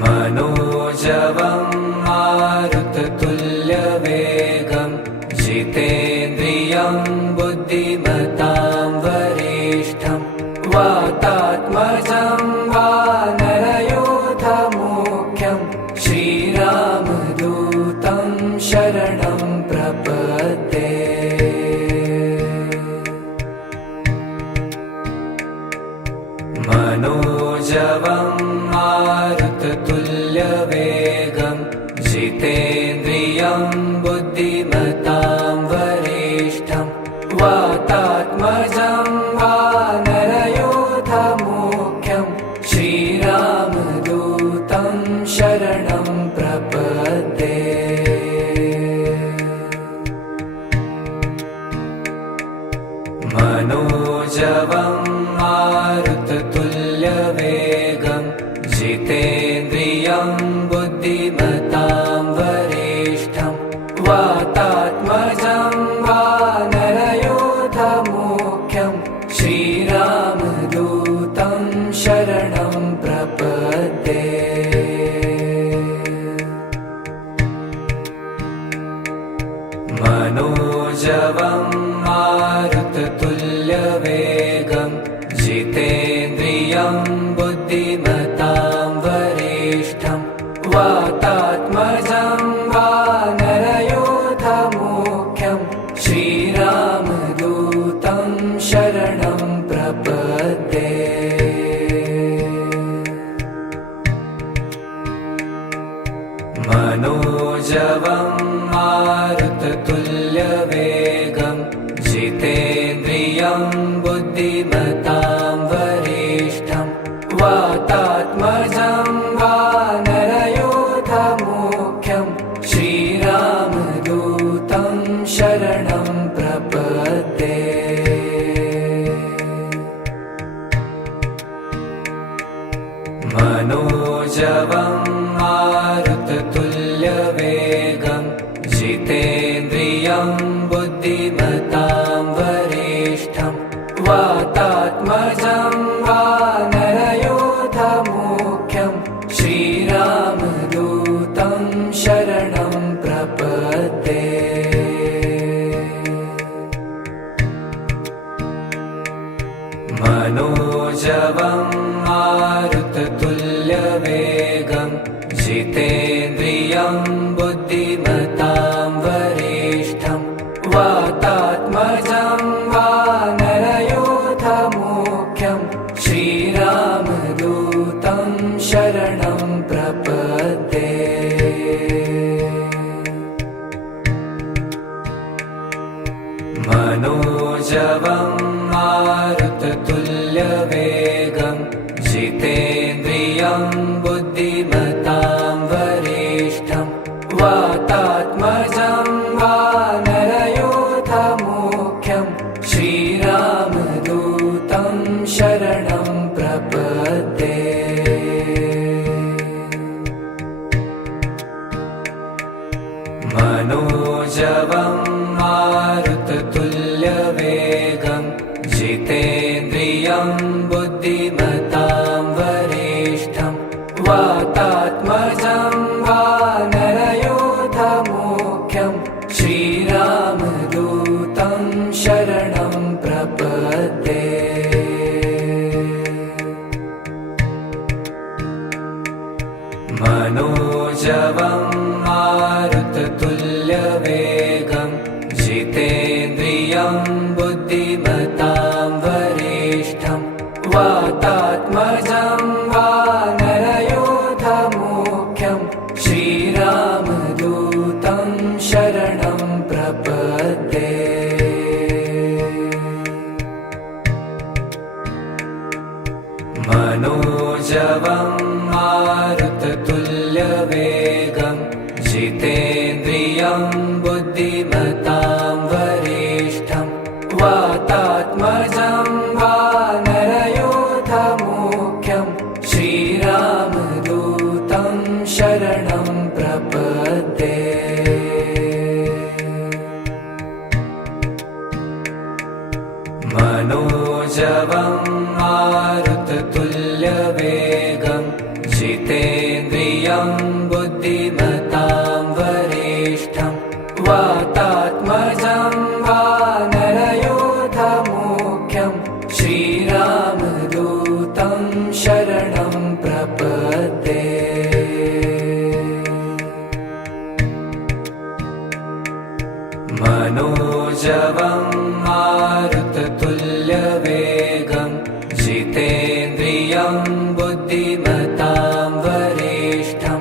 मनोजवं मारुततुल्यवेगं जितेन्द्रियं बुद्धिमतां वरिष्ठं वातात्मजं वानरयूथमुख्यं श्रीरामदूतं शरणं प्रपद्ये। मनोजवं मारुततुल्यवेगं जितेन्द्रियं बुद्धिमतां वरिष्ठं वातात्मजं वानरयूथमुख्यं श्रीरामदूतं शरणं प्रपद्ये। मनोजवं मारुततुल्यवेगं जितेन्द्रियं बुद्धिमतां वरिष्ठं वातात्मजं वानरयूथमुख्यं श्रीरामदूतं शरणं प्रपद्ये। मनोजवं मारुततुल्यवेगं जितेन्द्रियं बुद्धिमतां वरिष्ठं वातात्मजं वानरयूथमुख्यं श्रीरामदूतं शरणं प्रपद्ये। मनोजवं मारुततुल्यवेगं जितेन्द्रियं बुद्धिमतां वरिष्ठं वातात्मजं वानरयूथमुख्यं श्रीरामदूतं शरणं प्रपद्ये। मनोजवं मारुततुल्यवेगं जितेन्द्रियं बुद्धिमतां वरिष्ठं वातात्मजं वानरयूथमुख्यं श्रीरामदूतं शरणं प्रपद्ये। मनोजवं मारुततुल्यवेगं जितेन्द्रियं बुद्धिमतां वरिष्ठं वातात्मजं वानरयूथमुख्यं श्रीरामदूतं शरणं प्रपद्ये। मनोजवं मारुततुल्यवेगं जितेन्द्रियं बुद्धिमतां वरिष्ठं वातात्मजं वानरयूथमुख्यं श्रीरामदूतं शरणं प्रपद्ये। मनोजवं मारुततुल्यवेगं जितेन्द्रियं बुद्धिमतां वरिष्ठं वातात्मजं वानरयूथमुख्यं श्रीरामदूतं शरणं प्रपद्ये। मनोजवं मारुततुल्यवेगं जितेन्द्रियं बुद्धिमतां वरिष्ठं वातात्मजं वानरयूथमुख्यं श्रीरामदूतं शरणं प्रपद्ये। मनोजवं मारुततुल्यवेगं जितेन्द्रियं बुद्धिमतां वरिष्ठं वातात्मजं वानरयूथमुख्यं श्रीरामदूतं शरणं प्रपद्ये। मनोजवं मारुततुल्यवेगं जितेन्द्रियं मोक्षं श्रीरामदूतं शरणं प्रपद्ये मनोजवं मारुततुल्यवेगं जितेन्द्रियं बुद्धिमतां वरिष्ठं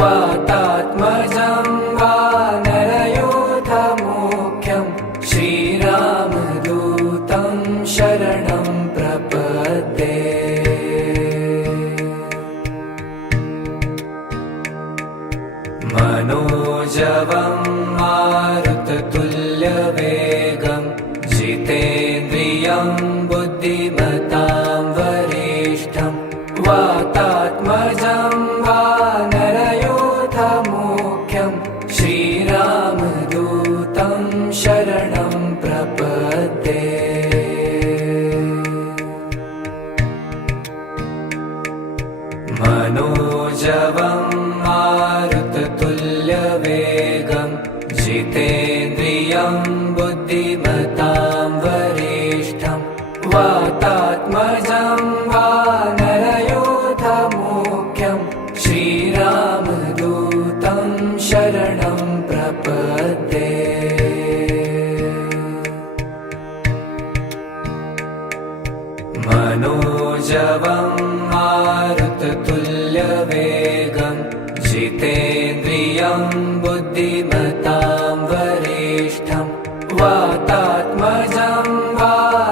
वातात्मजं वानरयूथमुख्यं श्रीरामदूतं शरणं प्रपद्ये मनोजवं मारुततुल्यवेगं जितेन्द्रियं बुद्धिमतां वरिष्ठं वातात्मजं वानरयूथमुख्यं श्रीरामदूतं शरणं प्रपद्ये मनोजवं मारुततुल्यवेगं जितेन्द्रियं बुद्धिमतां वरिष्ठं वातात्मजं वानरयूथमुख्यं श्रीरामदूतं शरणं प्रपद्ये मनोजवं मारुततुल्यवेगं जितेन्द्रियं बुद्धिमतां वरिष्ठं वातात्मजं वानरयूथमुख्यं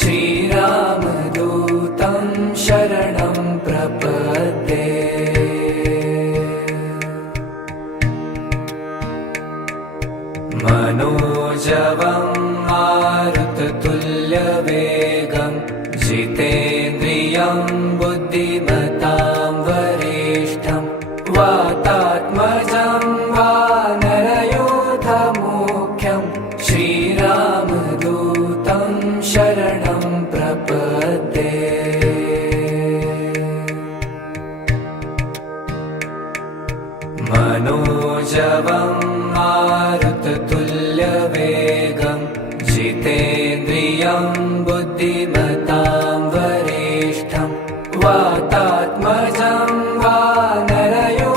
श्रीरामदूतं शरणं प्रपद्ये मनोजवं मारुततुल्यवेगं जितेन्द्रियं बुद्धिमतां वरिष्ठं वातात्मजं वानरयूथमुख्यं श्रीरामदूतं शरणं प्रपद्ये मनोजवं मारुततुल्यवेगं जितेन्द्रियं बुद्धिमतां वरिष्ठं वातात्मजं वानरयूथमुख्यं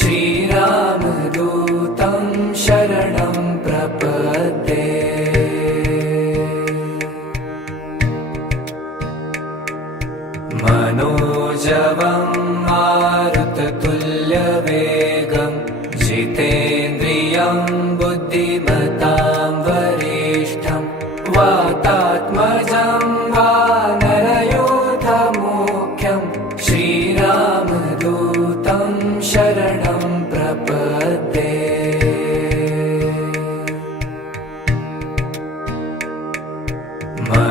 श्रीरामदूतं शरणं प्रपद्ये मनोजवं मारुततुल्यवेगं जितेन्द्रियं बुद्धिमतां वरिष्ठं वातात्मजं वानरयूथमुख्यं श्रीरामदूतं शरणं प्रपद्ये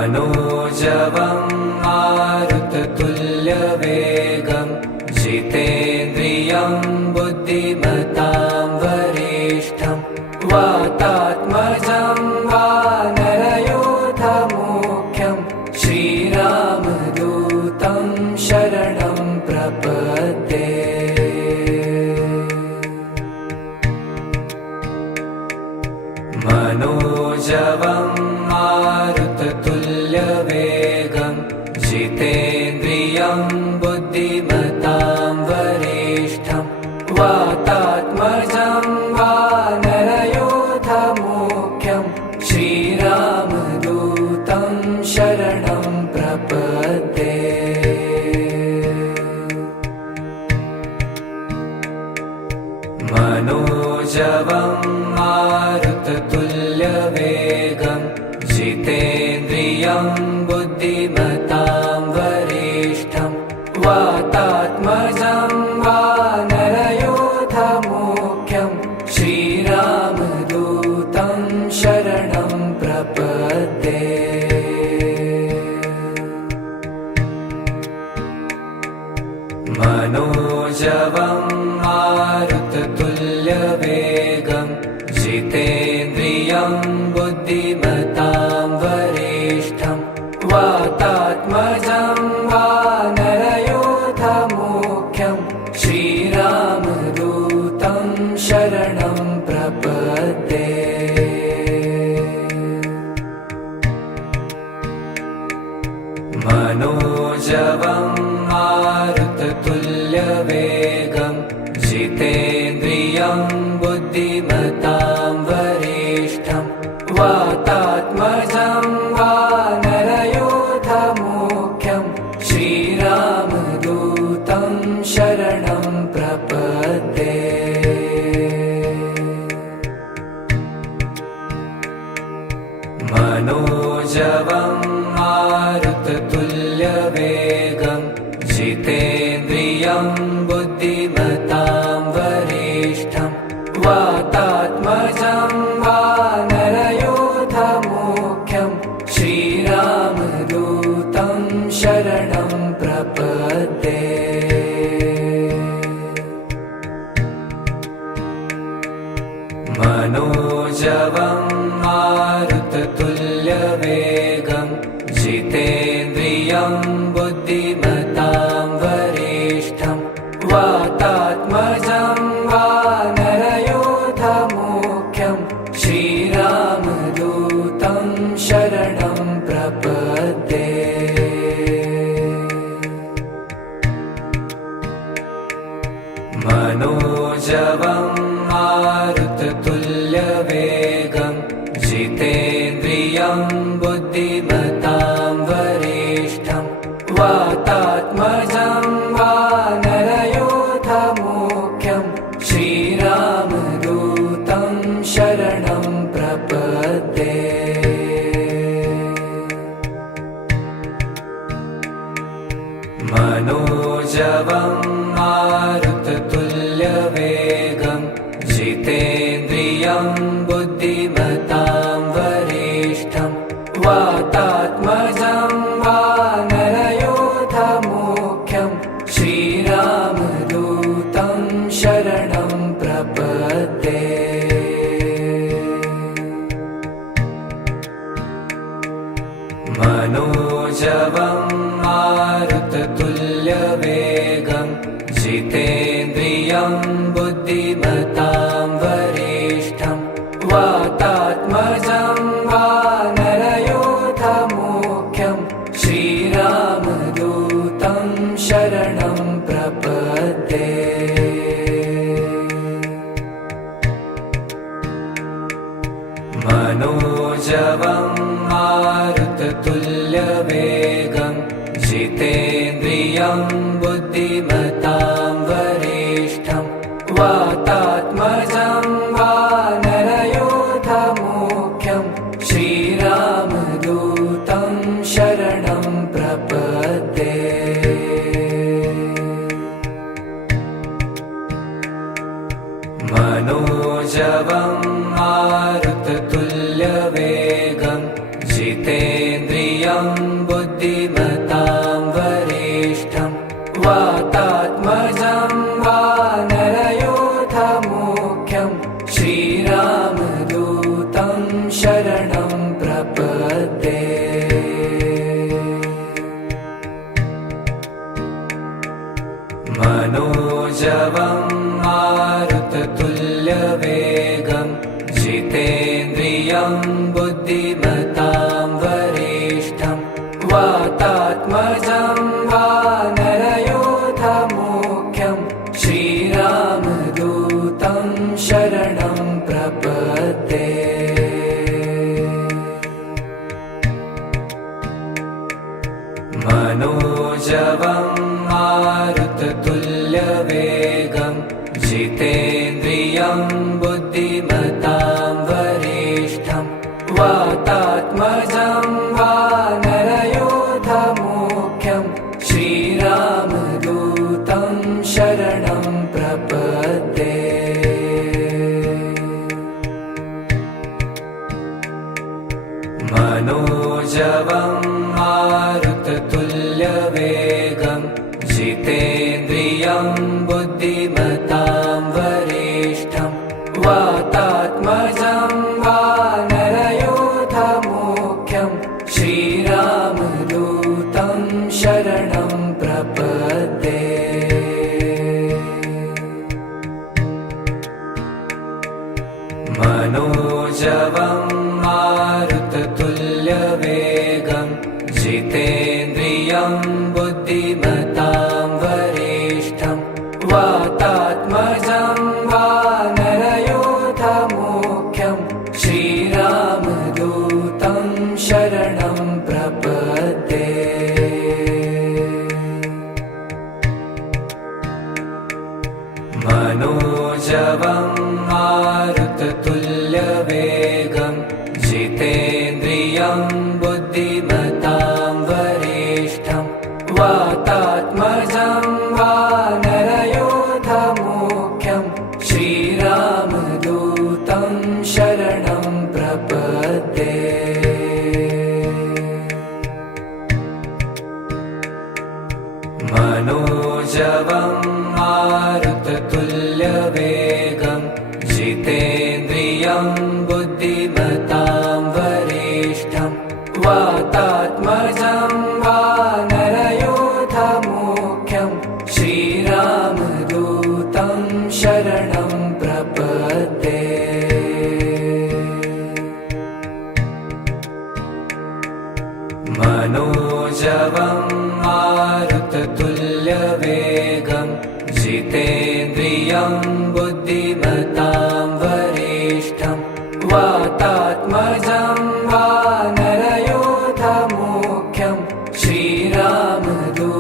मनोजवं मारुततुल्यवेगं जितेन्द्रियं बुद्धिमतां वरिष्ठं वातात्मजं वानरयूथमुख्यं श्रीरामदूतं शरणं प्रपद्ये मनोजवं मारुततुल्यवेगं जितेन्द्रियं बुद्धिमतां वरिष्ठं वातात्मजं वानरयूथमुख्यं श्रीरामदूतं शरणं प्रपद्ये मनोजवं मारुततुल्यवेगं जितेन्द्रियं बुद्धिमतां वरिष्ठं वातात्मजं वानरयूथमुख्यं श्रीरामदूतं शरणं प्रपद्ये मनोजवं मारुततुल्यवेगं जितेन्द्रियं बुद्धिमतां वरिष्ठं मनोजवं मारुततुल्यवेगं जितेन्द्रियं बुद्धिमतां वरिष्ठं वातात्मजं वानरयूथमुख्यं श्रीरामदूतं शरणं प्रपद्ये। मनोजवं मारुततुल्यवेगं जितेन्द्रियं बुद्धिमतां वरिष्ठं वातात्मजं वानरयूथमुख्यं श्रीरामदूतं शरणं प्रपद्ये। मनोजवं मारुततुल्यवेगं जितेन्द्रियं बुद्धिमतां वरिष्ठं वातात्मजं वानरयूथमुख्यं श्रीरामदूतं शरणं प्रपद्ये। मनोजवं मारुततुल्यवेगं जितेन्द्रियं बुद्धिमतां वरिष्ठं वातात्मजं वानरयूथमुख्यं श्रीरामदूतं शरणं प्रपद्ये। मनोजवं मारुततुल्यवेगं जितेन्द्रियं बुद्धिमतां वरिष्ठं वातात्मजं वानरयूथमुख्यं श्रीरामदूतं शरणं प्रपद्ये। मनोजवं मारुततुल्यवेगं जितेन्द्रियं बुद्धिमतां वरिष्ठं वातात्मजं वानरयूथमुख्यं श्रीरामदूतं शरणं प्रपद्ये। मनोजवं मारुततुल्यवेगं जितेन्द्रियं बुद्धिमतां वरिष्ठं वातात्मजं वानरयूथमुख्यं श्रीरामदूतं शरणं प्रपद्ये। मनोजवं मारुततुल्यवेगं जितेन्द्रियं बुद्धिमतां वरिष्ठं वातात्मजं वानरयूथमुख्यं श्रीरामदूतं शरणं प्रपद्ये। मनोजवं मारुततुल्यवेगं जितेन्द्रियं बुद्धिमतां वरिष्ठं वातात्मजं वानरयूथमुख्यं श्रीरामदूतं शरणं प्रपद्ये। मनोजवं मारुततुल्यवेगं जितेन्द्रियं बुद्धिमतां वरिष्ठं वातात्मजं वानरयूथमुख्यं श्रीरामदूतं शरणं प्रपद्ये। मनोजवं मारुततुल्यवेगं जितेन्द्रियं बुद्धिमतां वरिष्ठं वातात्मजं वानरयूथमुख्यं श्रीरामदूतं शरणं प्रपद्ये। मनोजवं मारुततुल्यवेगं जितेन्द्रियं बुद्धिमतां जितेन्द्रियं बुद्धिमतां वरिष्ठं वातात्मजं वानरयोधमुख्यं श्रीरामदूतं शरणं प्रपद्ये। मनोजवं मारुततुल्यवेगं जितेन्द्रियं बुद्धिमतां वरिष्ठं वातात्मजं वानरयोधमुख्यं श्रीरामदूतं शरणं प्रपद्ये। मनोजवं मारुततुल्यवेगं जितेन्द्रियं बुद्धिमतां वरिष्ठं वातात्मजं वानरयोधमुख्यं श्रीरामदूतं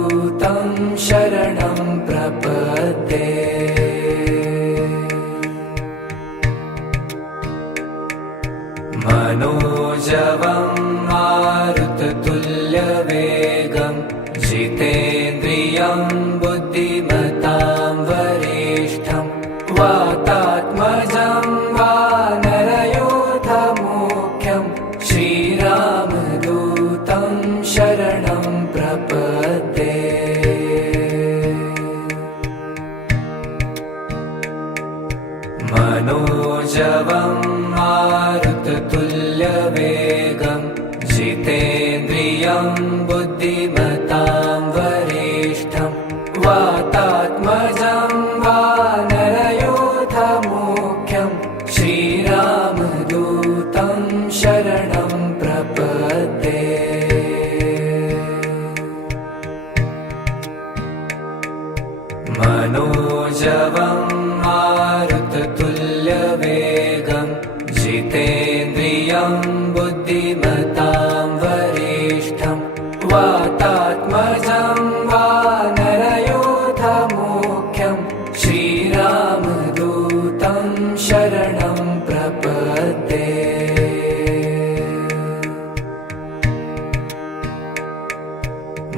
शरणं प्रपद्ये। मनोजवं मारुततुल्यवेगं जितेन्द्रियं बुद्धिमतां वरिष्ठं वातात्मजं वानरयोधमुख्यं श्रीरामदूतं शरणं प्रपद्ये। मनोजवं मारुततुल्यवेगं जितेन्द्रियं बुद्धिमतां वरिष्ठं वातात्मजं वानरयोधमुख्यं श्रीरामदूतं शरणं प्रपद्ये। मनोजवं मारुततुल्यवेगं जितेन्द्रियं बुद्धिमतां वरिष्ठं वातात्मजं वानरयोधमुख्यं श्रीरामदूतं शरणं प्रपद्ये।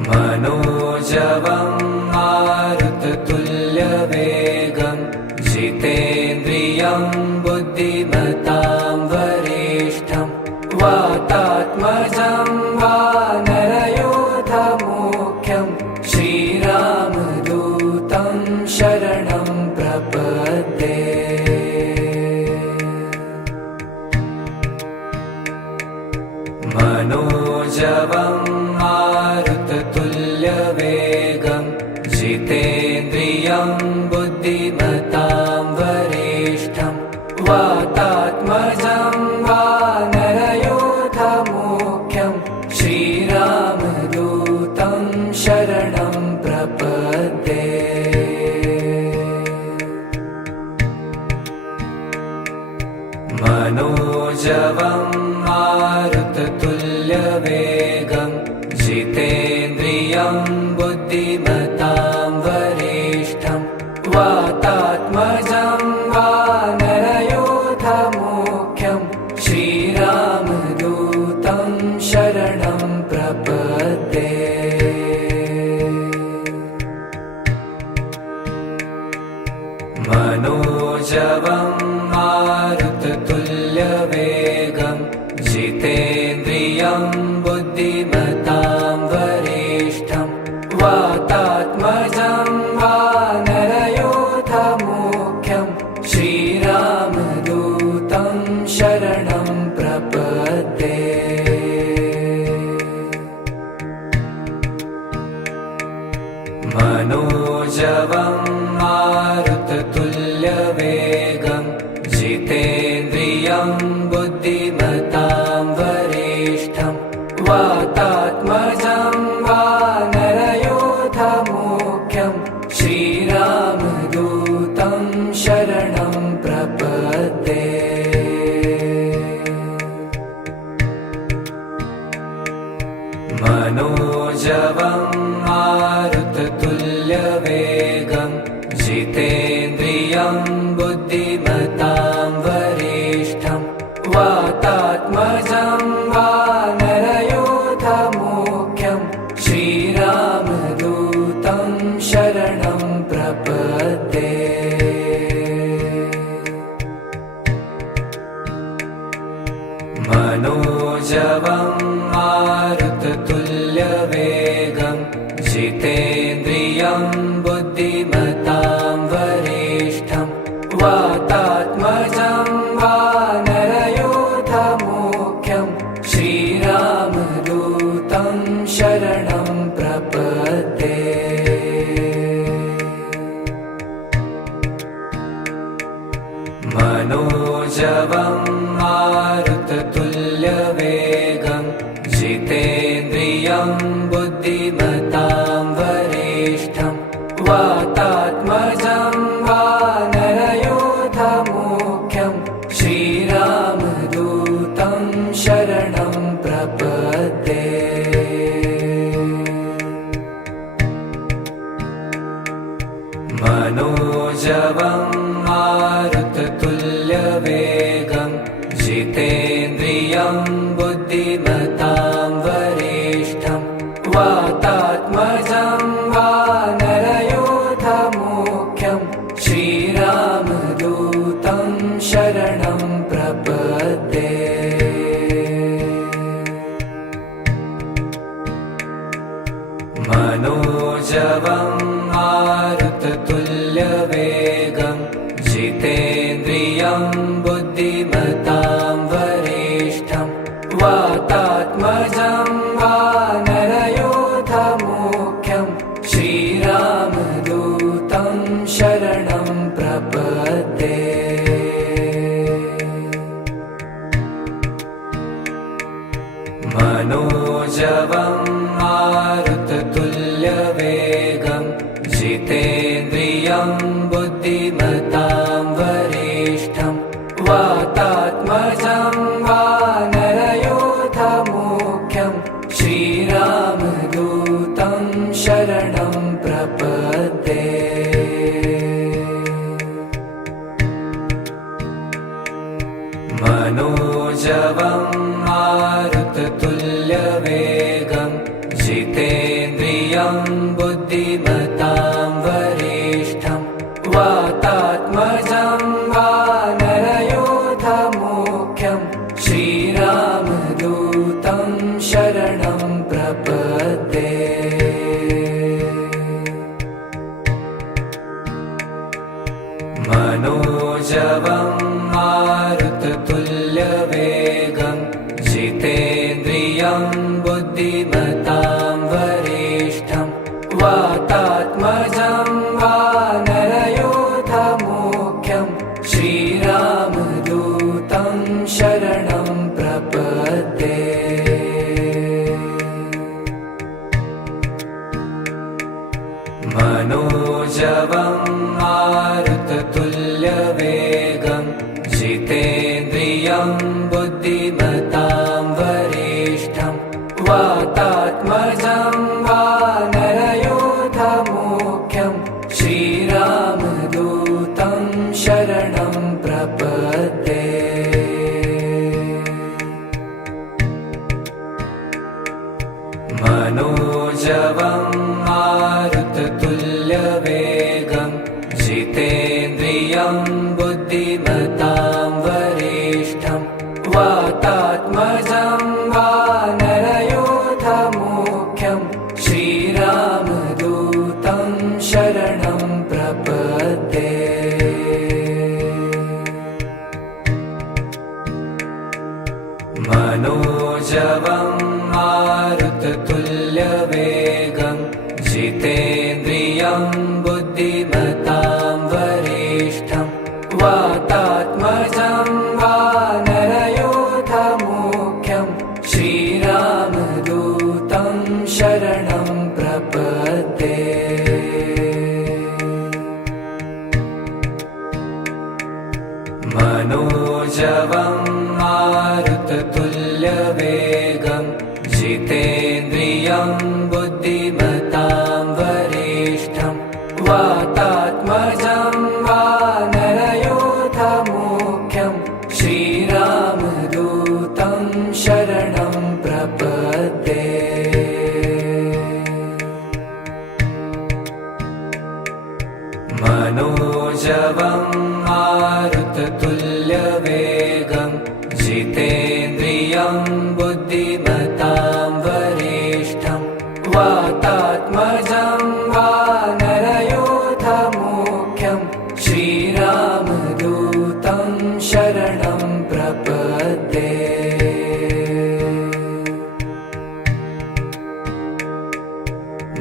मनोजवं मारुततुल्यवेगं जितेन्द्रियं बुद्धिमतां वरिष्ठं वातात्मजं वानरयोधमुख्यं श्रीरामदूतं शरणं प्रपद्ये। मनोजवं मारुततुल्यवेगं जितेन्द्रियं बुद्धिमतां वरिष्ठं वातात्मजं वानरयोधमुख्यं श्रीरामदूतं शरणं प्रपद्ये। मनोजवं मारुततुल्यवेगं जितेन्द्रियं बुद्धिमतां वरिष्ठं वातात्मजं वानरयोधमुख्यं श्रीरामदूतं शरणं प्रपद्ये। मनोजवं मारुततुल्यवेगं जितेन्द्रियं बुद्धिमतां वरिष्ठं वातात्मजं वानरयोधमुख्यं श्रीरामदूतं शरणं प्रपद्ये। मनोजवं मारुततुल्यवेगं जितेन्द्रियं बुद्धिमतां वरिष्ठं वातात्मजं वानरयोधमुख्यं श्रीरामदूतं शरणं प्रपद्ये। मनोजवं मारुततुल्यवेगं जितेन्द्रियं बुद्धिमतां वरिष्ठं वातात्मजं वानरयोधमुख्यं मनोजवं मारुततुल्यवेगं जितेन्द्रियं बुद्धिमतां वरिष्ठं वातात्मजं वानरयूथमुख्यं श्रीरामदूतं शरणं प्रपद्ये। मनोजवं मारुततुल्यवेगं जितेन्द्रियं बुद्धिमतां वरिष्ठं वातात्मजं वानरयूथमुख्यं श्रीरामदूतं शरणं प्रपद्ये। मनोजवं मारुततुल्यवेगं जितेन्द्रियं बुद्धिमतां वरिष्ठं वातात्मजं वानरयूथमुख्यं श्रीरामदूतं शरणं प्रपद्ये। मनोजवं मारुततुल्यवेगं जितेन्द्रियं बुद्धिमतां वरिष्ठं वातात्मजं वानरयूथमुख्यं श्रीरामदूतं शरणं प्रपद्ये। मनोजवं मारुततुल्यवेगं जितेन्द्रियं बुद्धिमतां वरिष्ठं वातात्मजं वानरयूथमुख्यं श्रीरामदूतं शरणं प्रपद्ये। मनोजवं मारुततुल्यवेगं जितेन्द्रियं बुद्धिमतां वरिष्ठं वातात्मजं वानरयूथमुख्यं श्रीरामदूतं शरणं प्रपद्ये। मनोजवं मारुततुल्यवेगं जितेन्द्रियं बुद्धिमतां वरिष्ठं वातात्मजं वानरयूथमुख्यं श्रीरामदूतं शरणं प्रपद्ये। मनोजवं मारुततुल्यवेगं जितेन्द्रियं बुद्धिमतां वरिष्ठं वातात्मजं वानरयूथमुख्यं श्रीरामदूतं शरणं प्रपद्ये। मनोजवं मारुततुल्यवेगं जितेन्द्रियं बुद्धिमतां वरिष्ठं वातात्मजं वानरयूथमुख्यं श्रीरामदूतं शरणं प्रपद्ये। मनोजवं मारुततुल्यवेगं जितेन्द्रियं बुद्धिमतां वरिष्ठं वातात्मजं वानरयूथमुख्यं श्रीरामदूतं शरणं प्रपद्ये। मनोजवं मारुततुल्यवेगं जितेन्द्रियं बुद्धिमतां वरिष्ठं वातात्मजं वानरयूथमुख्यं श्रीरामदूतं शरणं प्रपद्ये। मनोजवं मारुततुल्यवेगं जितेन्द्रियं बुद्धिमतां वातात्मजं वानरयूथमुख्यं श्रीरामदूतं शरणं प्रपद्ये।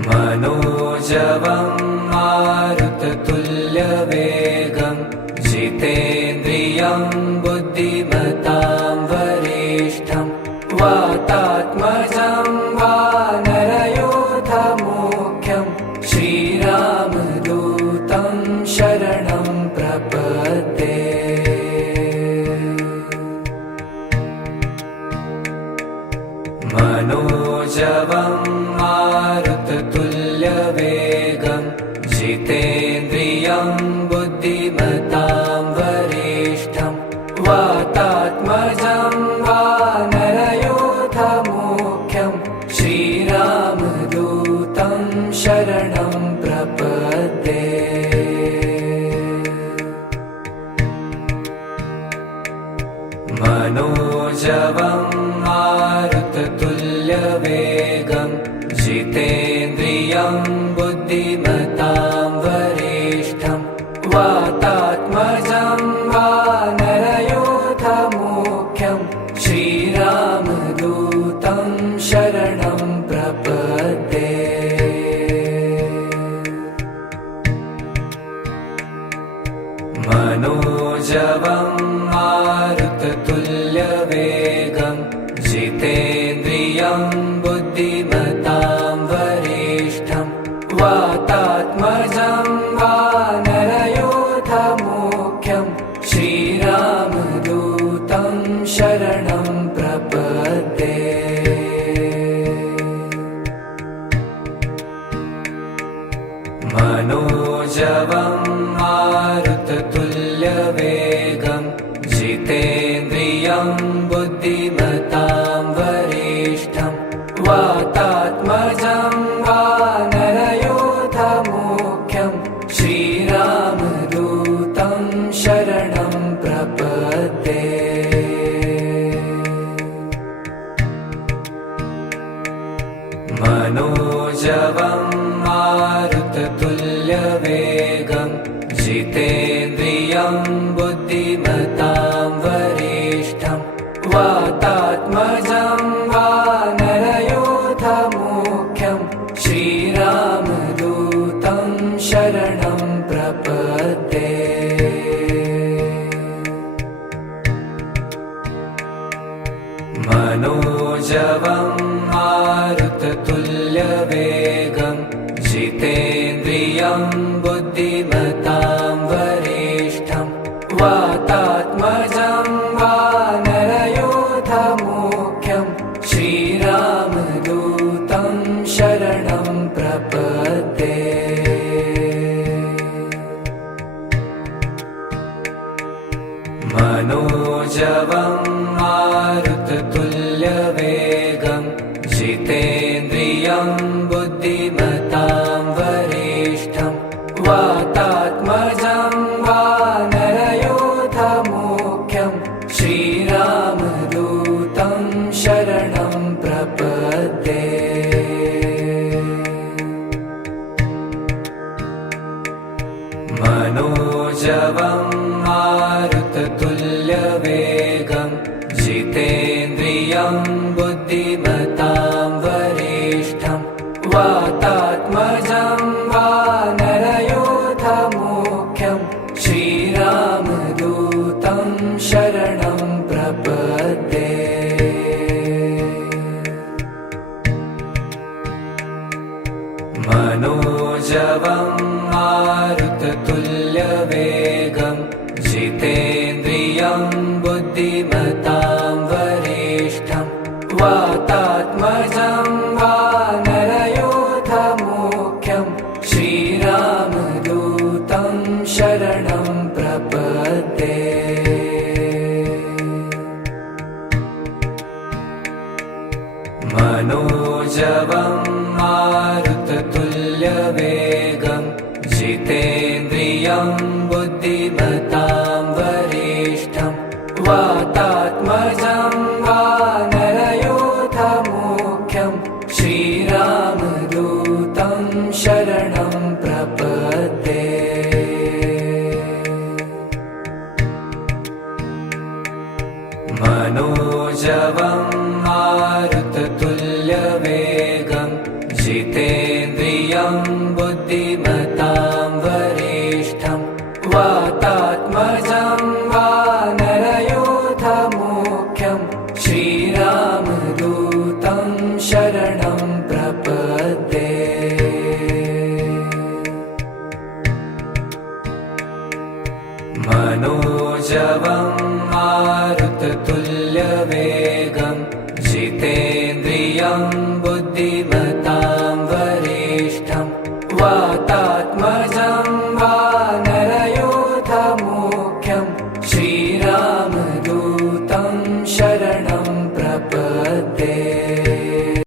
मनोजवं मारुततुल्यवेगं जितेन्द्रियं बुद्धिमतां वरिष्ठं वातात्मजं वानरयूथमुख्यं श्रीरामदूतं शरणं प्रपद्ये। मनोजवं मारुततुल्यवेगं जितेन्द्रियं बुद्धिमतां वरिष्ठं वातात्मजं वानरयूथमुख्यं श्रीरामदूतं शरणं प्रपद्ये। मनोजवं मारुततुल्यवेगं जितेन्द्रियं बुद्धिमतां वरिष्ठं वातात्मजं वानरयूथमुख्यं श्रीरामदूतं शरणं प्रपद्ये। मनोजवं मारुततुल्यवेगं जितेन्द्रियं बुद्धिमतां वरिष्ठं वातात्मजं वानरयूथमुख्यं श्रीरामदूतं शरणं प्रपद्ये। मनोजवं मारुततुल्यवेगं जितेन्द्रियं बुद्धिमतां वरिष्ठं वातात्मजं वानरयूथमुख्यं श्रीरामदूतं शरणं प्रपद्ये। मनोजवं मारुततुल्यवेगं जितेन्द्रियं बुद्धिमतां वरिष्ठं वातात्मजं वानरयूथमुख्यं श्रीरामदूतं शरणं प्रपद्ये। मनोजवं मारुततुल्यवेगं जितेन्द्रियं बुद्धिमतां वरिष्ठं वातात्मजं वानरयूथमुख्यं श्रीरामदूतं शरणं प्रपद्ये। मनोजवं मारुततुल्यवेगं जितेन्द्रियं बुद्धिमतां वरिष्ठं वातात्मजं वानरयूथमुख्यं श्रीरामदूतं शरणं प्रपद्ये। मनोजवं मारुततुल्यवेगं जितेन्द्रियं बुद्धिमतां वरिष्ठं वातात्मजं वानरयूथमुख्यं श्रीरामदूतं शरणं प्रपद्ये। मनोजवं मारुततुल्यवेगं जितेन्द्रियं बुद्धिमतां वरिष्ठं वातात्मजं वानरयूथमुख्यं श्रीरामदूतं शरणं प्रपद्ये। मनोजवं मारुततुल्यवेगं जितेन्द्रियं बुद्धिमतां वरिष्ठं वातात्मजं वानरयूथमुख्यं श्रीराम जितेन्द्रियं बुद्धिमतां वरिष्ठं वातात्मजं वानरयूथमुख्यं श्रीरामदूतं शरणं प्रपद्ये।